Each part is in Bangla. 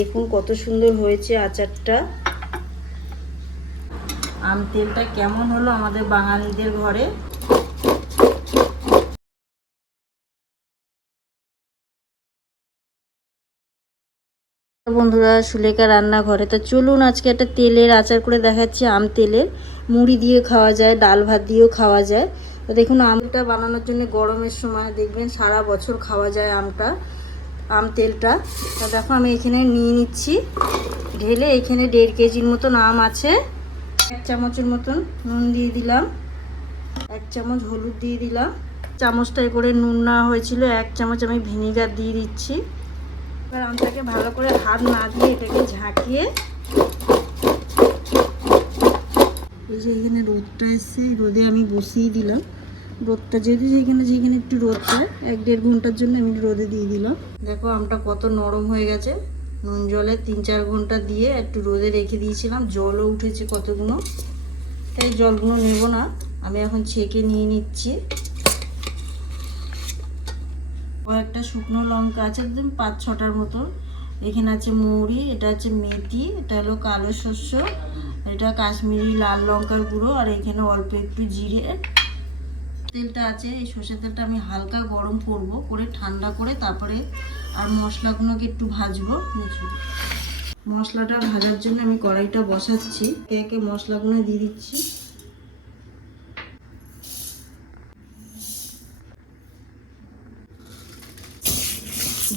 দেখুন কত সুন্দর হয়েছে আচারটা। আম তেলটা কেমন হলো আমাদের বাঙালিদের ঘরে? বন্ধুরা সুলেখা রান্নাঘরে। তো চলুন আজকে একটা তেলের আচার করে দেখাচ্ছি আম তেলের। মুড়ি দিয়ে খাওয়া যায় ডাল ভাত দিয়েও খাওয়া যায়। তো দেখুন আমটা বানানোর জন্য গরমের সময় দেখবেন সারা বছর খাওয়া যায় আমটা। আম তেলটা। তো দেখো আমি এখানে নিয়ে নিচ্ছি। ঢেলে এখানে দেড় কেজির মতন আম আছে। এক চামচের মতন নুন দিয়ে দিলাম। এক চামচ হলুদ দিয়ে দিলাম। চামচটায় করে নুন নেওয়া হয়েছিল। এক চামচ আমি ভিনিগার দিয়ে দিচ্ছি। এবার আমটাকে ভালো করে হাত না দিয়ে এটাকে ঝাঁকিয়ে এই যে এখানে রোদটা এসছে রোদে আমি বসিয়ে দিলাম। রোদটা যেহেতু যেখানে যেখানে একটু রোদ পায় এক দেড় ঘণ্টার জন্য আমি রোদে দিয়ে দিলাম। দেখো আমটা কত নরম হয়ে গেছে। নুন জলে তিন চার ঘণ্টা দিয়ে একটু রোদে রেখে দিয়েছিলাম। জলও উঠেছে কতগুলো তাই জলগুলো নেব না। আমি এখন ছেঁকে নিয়ে নিচ্ছি। কয়েকটা শুকনো লঙ্কা আছে, একদম পাঁচ ছটার মতো। এখানে আছে মৌরি, এটা আছে মেথি, এটা হলো কালো শস্য, এটা কাশ্মীরি লাল লঙ্কার গুঁড়ো, আর এখানে অল্প একটু জিরে। তেলটা আছে, এই সর্ষের তেলটা আমি হালকা গরম করব, করে ঠান্ডা করে তারপরে আর মশলাগুলোকে একটু ভাজবো মশলাটা ভাজার জন্য আমি কড়াইটা বসাচ্ছি, একে একে মশলাগুলো দিয়ে দিচ্ছি।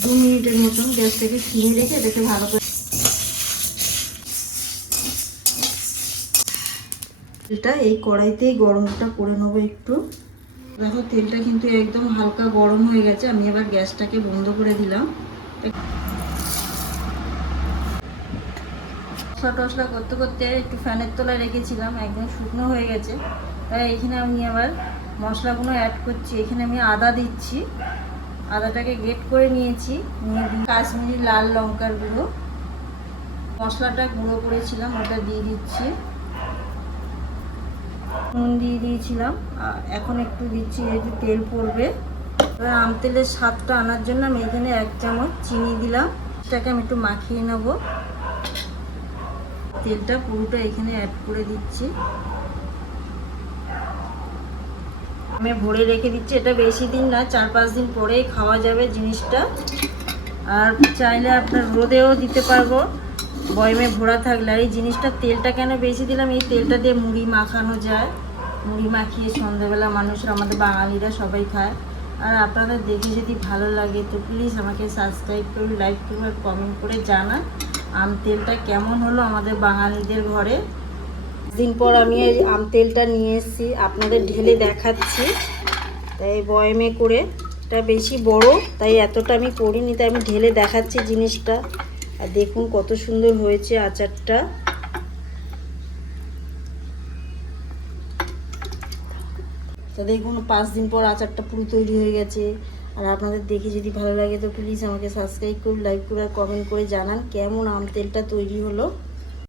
দু মিনিটের মতন গ্যাস থেকে কিনে রেখে এটাকে ভালো করে তেলটা এই কড়াইতেই গরমটা করে নেব একটু। দেখো, তেলটা কিন্তু একদম হালকা গরম হয়ে গেছে, আমি এবার গ্যাসটাকে বন্ধ করে দিলাম। মশলা টসলা করতে করতে একটু ফ্যানের তলায় রেখেছিলাম, একদম শুকনো হয়ে গেছে। তাই এখানে আমি আবার মশলাগুলো অ্যাড করছি। এখানে আমি আদা দিচ্ছি। আদাটাকে গ্রেট করে নিয়েছি। নিয়ে কাশ্মীরি লাল লঙ্কার গুঁড়ো। মশলাটা গুঁড়ো করেছিলাম, ওটা দিয়ে দিচ্ছি। নুন দিয়ে দিয়েছিলাম। এখন একটু দিচ্ছি যেহেতু তেল পড়বে। এবার আম তেলের স্বাদটা আনার জন্য আমি এখানে এক চামচ চিনি দিলাম। এটাকে আমি একটু মাখিয়ে নেব। তেলটা পুরোটা এখানে অ্যাড করে দিচ্ছি। আমি ভরে রেখে দিচ্ছি। এটা বেশি দিন না, চার পাঁচ দিন পরেই খাওয়া যাবে জিনিসটা। আর চাইলে আপনার রোদেও দিতে পারব। বয়মে ভরা থাকলে। আর এই জিনিসটা তেলটা কেন বেশি দিলাম? এই তেলটা দিয়ে মুড়ি মাখানো যায়। মুড়ি মাখিয়ে সন্ধ্যাবেলা মানুষরা, আমাদের বাঙালিরা সবাই খায়। আর আপনাদের দেখে যদি ভালো লাগে, তো প্লিজ আমাকে সাবস্ক্রাইব করুন লাইক করুন আর কমেন্ট করে জানা আম তেলটা কেমন হলো আমাদের বাঙালিদের ঘরে। দিন পর আমি এই আম তেলটা নিয়ে এসেছি, আপনাদের ঢেলে দেখাচ্ছি। তাই বয়মে করে, এটা বেশি বড়, তাই এতটা আমি করিনি, তাই আমি ঢেলে দেখাচ্ছি জিনিসটা। আর দেখুন কত সুন্দর হয়েছে আচারটা। তো দেখুন, পাঁচ দিন পর আচারটা পুরো তৈরি হয়ে গেছে। আর আপনাদের দেখে যদি ভালো লাগে তো প্লিজ আমাকে সাবস্ক্রাইব করুন লাইক করুন আর কমেন্ট করে জানান কেমন আম তেলটা তৈরি হলো।